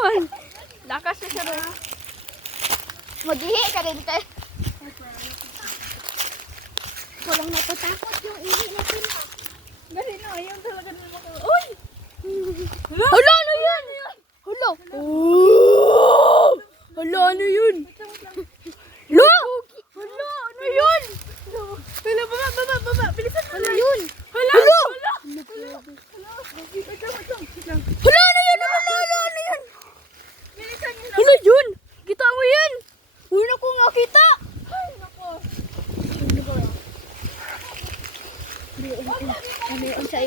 naman. Lakas na siya rin. Mag-ihi ka din, te. Walang natatakot yung ihi natin. Kasi no, ayaw talaga nila makawa. Uy! Hala, ano yun? Hala. Oh! Hala, ano yun? Hala! Hala, ano yun? Hala, baba. Bilisan mo. Ano yun? Hala! Hala! Hala! Hala, ano yun? Hala, ano yun? Bilisan niyo na. Hala, yun? Kita mo yun? Uy, naku nga kita. Ay, nako. Unsa.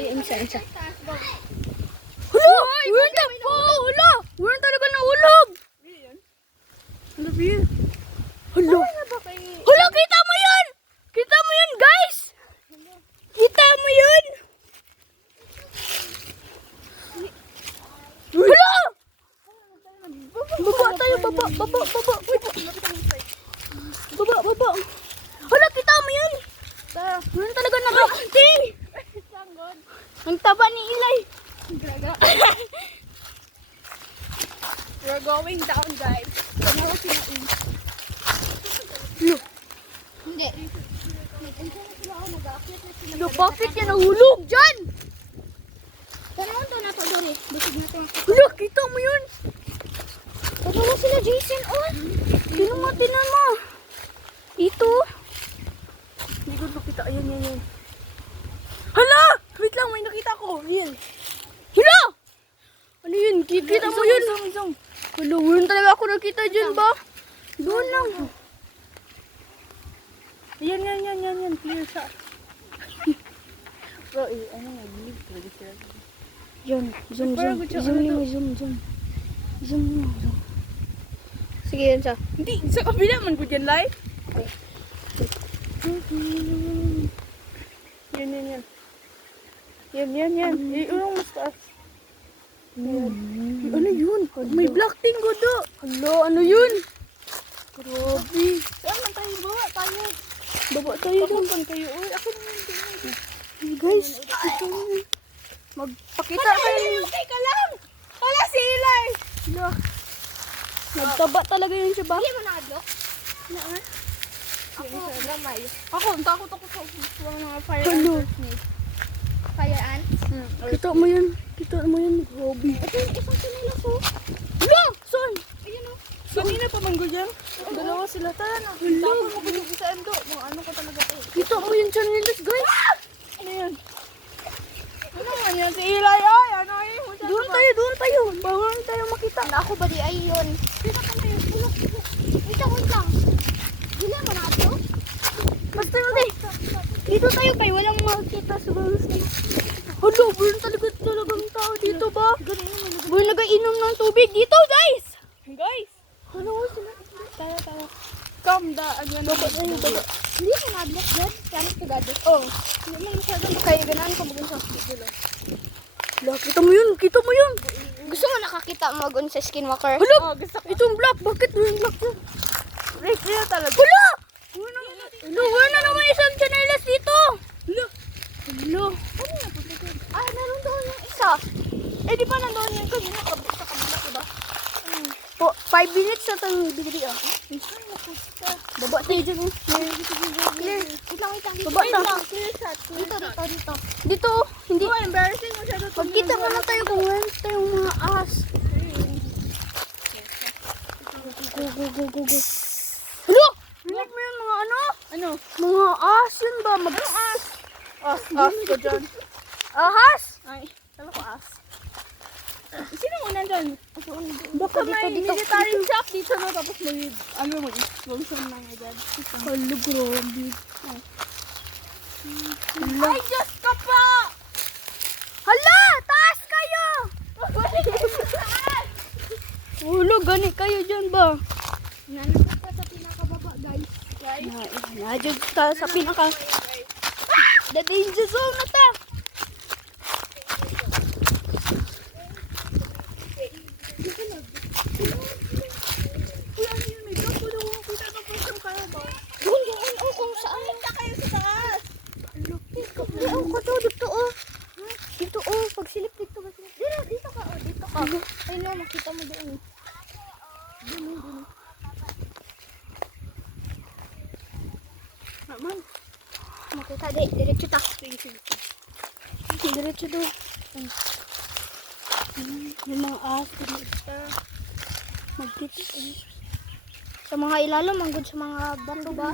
Hala! Uy, tapo! Hala! Uy, talaga nahulog! Hala, Bia. Hala! Hala, kita mo yun! Kita mo yun, guys! Kita mo yun! Hala! Baba tayo, baba. Baba. Hala, kita mo yun! Yun talaga nakaunting! Ang taba ni Ilay! We're going down, guys. Tanawa sila in. Hindi. Nag-enjoy na sila ako. Nag-aakyat na sila. Hala, bakit yan nahulog dyan? Tanawin to na to, Dori. Busog na to. Hala, kita mo yun! Tatawa sila, Jason. Oh! Tinan mo. Ito. Hindi ko nakita. Ayan. Hala! Wait lang, may nakita ko. Ayan. Hala! Ano yun? Kita mo yun? Isang. Hala, yun talaga ako nakita dyan ba? Doon lang. Ayan. Clear siya. Bro, ano nga, believe talaga sila. Yan, zoom. Sige, yun siya. Hindi, sa kabila man ko dyan, Lai. Yan. Yung mas taas. Ano yun? May black thing ko do. Hala, ano yun? Grabe. Saan man tayo, bawa tayo. Baba tayo doon. Papuntan kayo. Uy, ako naman din. Guys, ito. Magpakita kayo. Teka lang! Wala si Eli! Hala. Nagtaba talaga yun siya ba? Hindi mo na-adlock? Ako, gamay. Ako, ang takot ako sa mga fire Hello. ants snake. Fire ant? Kita mo yun. Grabe. Ito yung isang sinilas, oh. Hala! Saan? Ayun, oh. Kanina pa man ko dyan. Dalawa sila. Tara na. Tapos mo busog sa endo. Mga ano ka talaga to. Kita mo yung channels, guys. Ano yan? Ano man yan? Si Eli ay! Ano ay? Doon tayo. Bawal tayo makita. Ako ba di ay yun? Dito ka na yun. Wait lang. Hindi mo na-adlock? Basta yun eh. Dito tayo kay walang makita sa balas na. Hala, burn talagang tao dito ba? Burn nag-inom ng tubig dito, guys. Guys! Ano sila? Tayo. Calm down. Baba. Hindi mo na-adlock dyan? Kaya ko gado. Oh. Hindi lang masyadong kaya ganaan ko magun sa hospital. Hala, kita mo yun. Gusto mo nakakita magun sa skinwalker? Hala, Oh, gusto ko. itong black. Bakit yung black yun? Break nila talaga. Hala! Wala na naman isang chanelas dito. Hala. Ah, meron doon yung isa. Eh, di ba nandoon yung kanina sa kabila, diba? Po, 5 minutes na itong bigri ah. Baba tayo dyan. Clear. Wait lang. Baba na. Dito. Dito, hindi. Oh, embarrassing masyado. Magkita muna tayo kung meron tayong mga ahas. Go. Hala! Rinig mo yun mga ano? Ano? Mga ahas yun ba? As ko dyan. Ahas? Ay, tala ko as. Sino una dyan? Baka May military shop dito no, tapos may, mag-explosion lang agad. Hala, grabe. Ay, Diyos ka pa! Hala! Taas kayo! Hala, gani kayo dyan ba? Nanakot ka sa pinakababa, guys. Nadyan ka sa pinaka... The danger zone na ta! Kung saan. Kayo sa taas! Dito, pagsilip dito. Dito ka. Ayun mo. makita mo doon. Naman. Makita, di. Diretso ta. Diretso doon. May mga ahas dito. Magtiti. Sa mga ilalim, manggod sa mga bato ba?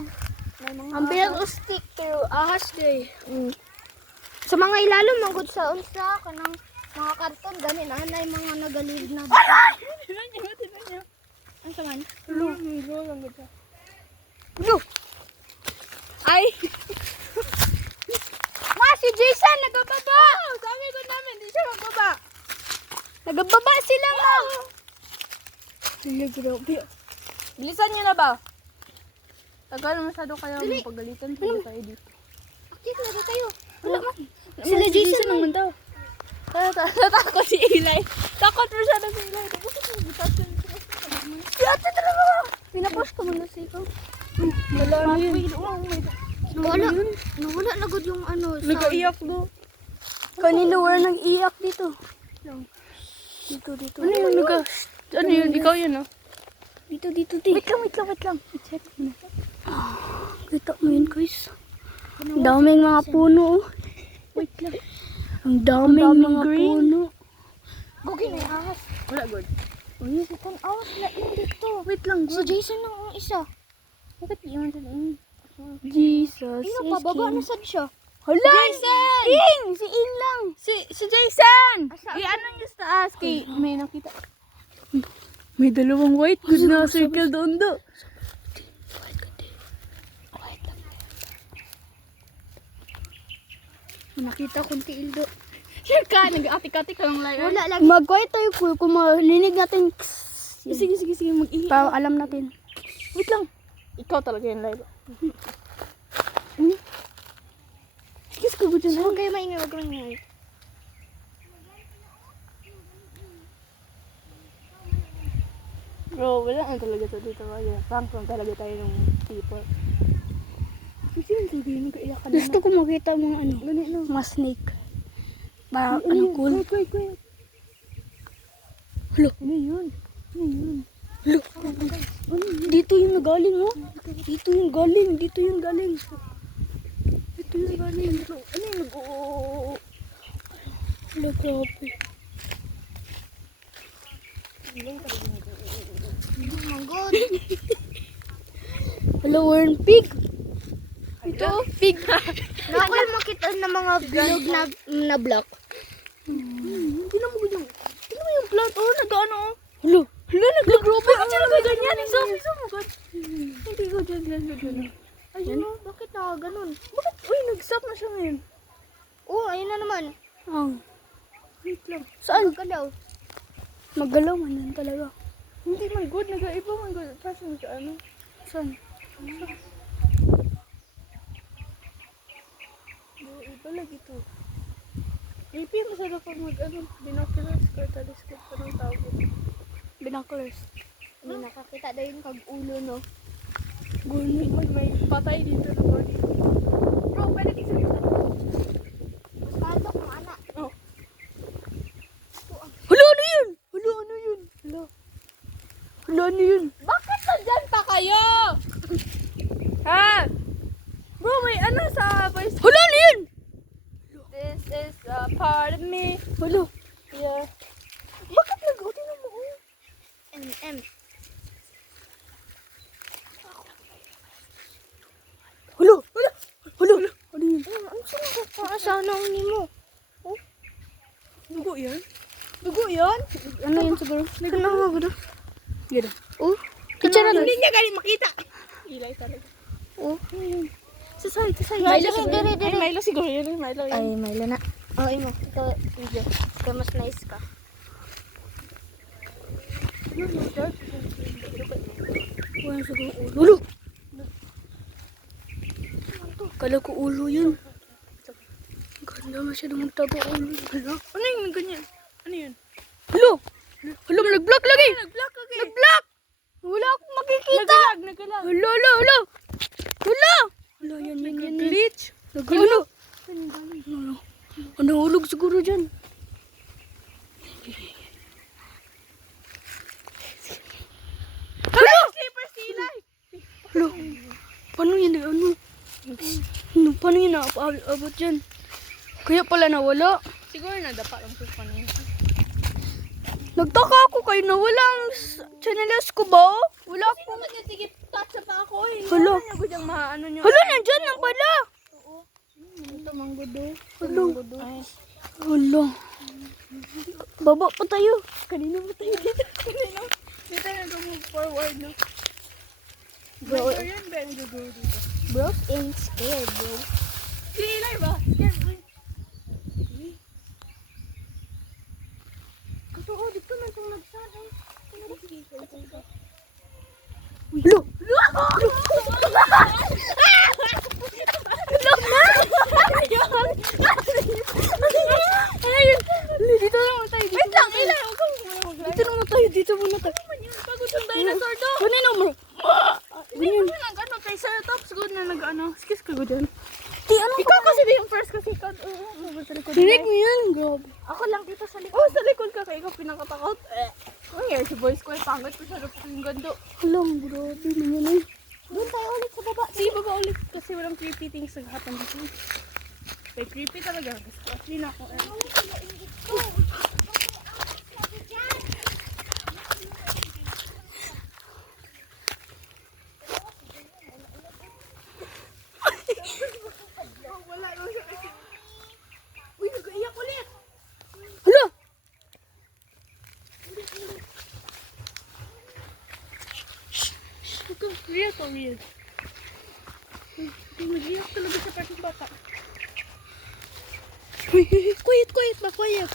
May mga Ang bilang o stick pero ahas day. Sa mga ilalim, manggod sa unsa, kanang mga karton, gani na mga nagalid na. Tinan niyo. Ang saman? Hello. Hello lang ganda. Hello. Ay. Si Jason, nagababa! Sabi ko namin, di siya magbaba. Nagababa sila mo! Sige, grabe. Bilisan niyo na ba? Tagal masyado kayo mapagalitan pa tayo dito. Akit na ba tayo? Wala man. Sila Jason naman daw. Natakot si Eli. Takot mo siya na si Eli. Si ate talaga. Pinapost ko muna si ikaw. Wala na yun. Nawala na good yung ano. Nag-iyak do. Kanina wala nang iyak dito. Dito. Ano yun? Ano yun? Ikaw yun, no? Dito. Wait lang. I-check mo na. Kita mo yun, guys. Ang daming mga puno. Wait lang. Ang daming mga puno. Gugi na yung ahas. Wala, good. Uy, sitan ahas na dito. Wait lang, Si Jason ang isa. Bakit yun? Jesus Ino pa, baba na sad siya. Hala! Jason! Si In lang. Si Jason! Asa? Ano yung sa taas? Kay may nakita. May dalawang white. Good na circle doon do. Nakita kong tiildo. Sure ka, nag-atik-atik ka lang layo. Wala lang. Mag-quiet tayo kung marinig natin. Sige, mag-ihi. Para alam natin. Wait lang. Ikaw talaga yung live. Excuse ko, good Huwag kayo maingay, huwag kayo maingay. Bro, wala na talaga ito dito. Prank lang talaga tayo ng people. Kasi yung sabihin ko, iyak ka na. Gusto ko makita mga ano. Mga snake. Para ano cool. Wait. Hello. Ano yun? Hello. Dito yung nagaling, oh. Dito yung galing. Ano yung nag-oo? Hello, grabe. Manggod. Hello, we're in pig. Ito, pig. Nakal makita ng mga bilog na block. Hindi na mo ganyan. Tingnan mo yung plant. Oh, nag-ano. Hello, nag-grow. Bakit siya nag-ganyan? Isa mo gan. Hindi ko dyan. Ayun o, bakit nakaganon? Bakit? Uy, nag-stop na siya ngayon. Oh, ayun na naman. Wait lang. Saan? Galaw. Maggalaw man yan talaga. Hindi man good. Nag-iba man good. Kasi ano? Saan? Iba lagi ito. Maybe masarap pag binoculars ko. Telescope ko ng tawag. Binoculars. May nakakita daw yung kag-ulo, no? Gulmi. May patay dito na body. Bro, pwede kasi Mas kaldo kung anak. Oh. Hala, ano yun? Hala, ano yun? Bakit nandyan pa kayo? Ha? Bro, may ano sa voice. Hala, ano yun? This is a part of me. Hala. Yeah. Bakit nag-uti na mo? M. Hala. Ano yun? Ano sino ka sana ang nimo? Dugo yan? Ano yun siguro? Ano nga gudo? Ganda. Oh, kitsara Hindi niya galing makita. Ilay talaga. Oh. Sasay. Milo siguro, Ay, Milo siguro yun. Milo yun. Ay, Milo na. Oh, imo. Ikaw, video. Ikaw mas nice ka. Wala siguro ulo. Kala ko ulo yun. Ganda masyado magtago ulo. Hala? Ano yung ganyan? Ano yun? Hello, nag-block lagi! Nag-block! Wala akong makikita! Nagalag! Hala! Hala, yan. Glitch! Nag-ano? Ano hulog siguro dyan? kanina, paabot dyan. Kaya pala nawala. Siguro nadapa lang sa kanina. Nagtaka ako kayo na walang chanelas ko ba? Wala Sino ko. magnatigip touch pa ako eh. Hala. Ano niya gudang maano niyo? Hala, nandyan lang pala. Ito manggudo. Hala. Ay. Hala. Baba pa tayo. Kanina pa tayo dito. Kanino? Dito na move forward no. Bro, Bro, yan ba yung gagawin dito? bro, ain't scared, bro. Kilay ba? Yan, boy. Totoo, dito man itong nagsanay. Hala. Ayun. Dito naman tayo. Wait lang, Ilay. Huwag kang mag-live. Dito naman tayo. Dito muna tayo. Pagod yung dinosaur do. Kanina mo. Hindi ko na nag-ano kay Ceratops. Good na nag-ano. Excuse ka, good yan. Di ano ka? Ikaw kasi di yung first kasi ikaw. Oo, sa likod. Dinig mo yan. Grabe. Ako lang dito sa likod. Oh, sa likod ka kaya ikaw pinakatakot. Ang here, si boys ko ay pangit ko sa lupit yung gando. Hala, grabe naman eh. Doon tayo ulit sa baba. Sige, baba ulit kasi walang creepy things nag-happen dito. Kaya creepy talaga. Gusto ko. Hindi na ako. Wala lang siya kasi. Uy, nag-iyak ulit. Hala. Real to real. Nag-iyak talaga sa parting bata. Uy, quiet ba? Quiet.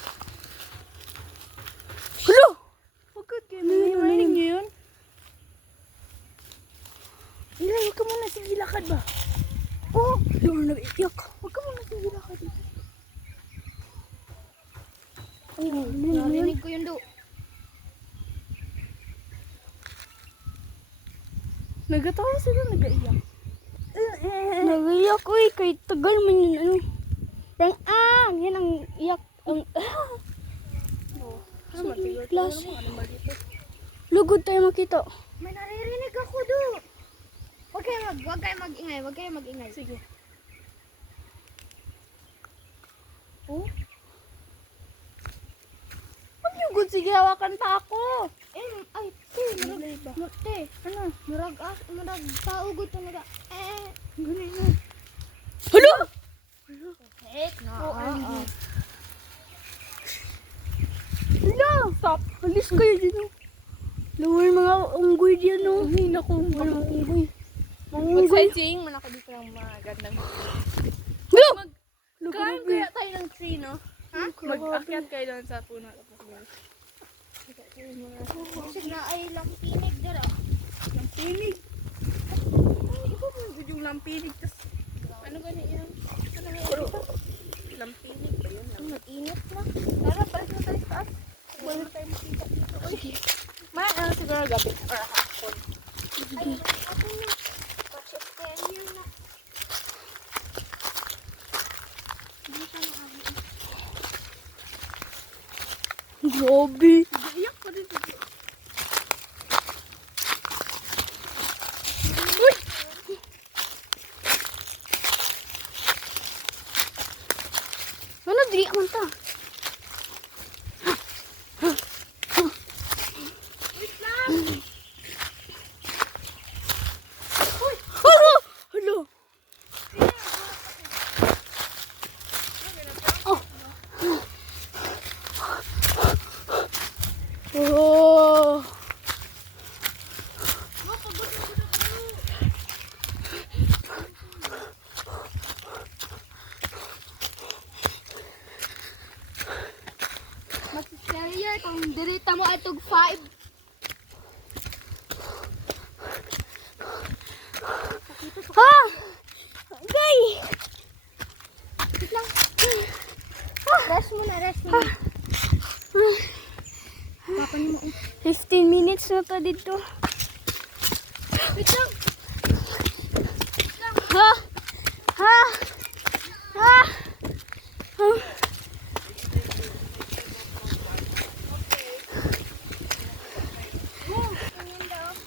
Hala. Pagod kayo. Narinig niyo yun? Ilay, huwag ka muna. Sige, lakad ba? Oh, yun, nag-iyak. Huwag ka muna sige lakad dito. Ay, ano yun? Narinig ko yun do. Nagatawa sila, nag-iyak. Nag-iyak ko eh. Kahit tagal man yun. Ano? Yan ang iyak. Ang, Plus. Lugod tayo makita. May naririnig ako do. Huwag kayo mag-ingay. Sige. Oh? Huwag niyo good, sige, hawakan pa ako. Ay, murag taugot to naga. Ganun na. Hala! Heck no. Hala! Stop. Alis kayo dyan. Oh. Lower mga unggoy dyan. Oh. Ay, naku. Mga unggoy. Mga unggoy. Mag-sightseeing man ako dito ng mga gandang. Hala! Kain kaya tayo ng tree, no? Ha? Mag-akyat kayo doon sa puno. Tapos gano'n. Kasi na ay lampinig dara. Lampinig. Ay, iba mo yung lampinig. Tas, ano ganyan yan? Ano nga yan? Lampinig ba yun? Mag-init na. Tara, balik na tayo sa taas. Wala na tayo makita dito. Uy. Ano siguro gabi or hapon. Ay, ako na. Kasi failure na. Dito na ako. Grabe. Iyak pa dito. Ano, dili man ta. Hala! Hala! Oh. Mas scarier kung dirita mo atog 5. Ha! Gay! Wait lang. Rest muna. Papa ni mo. 15 minutes na ta dito. Wait lang. Ha? Ha?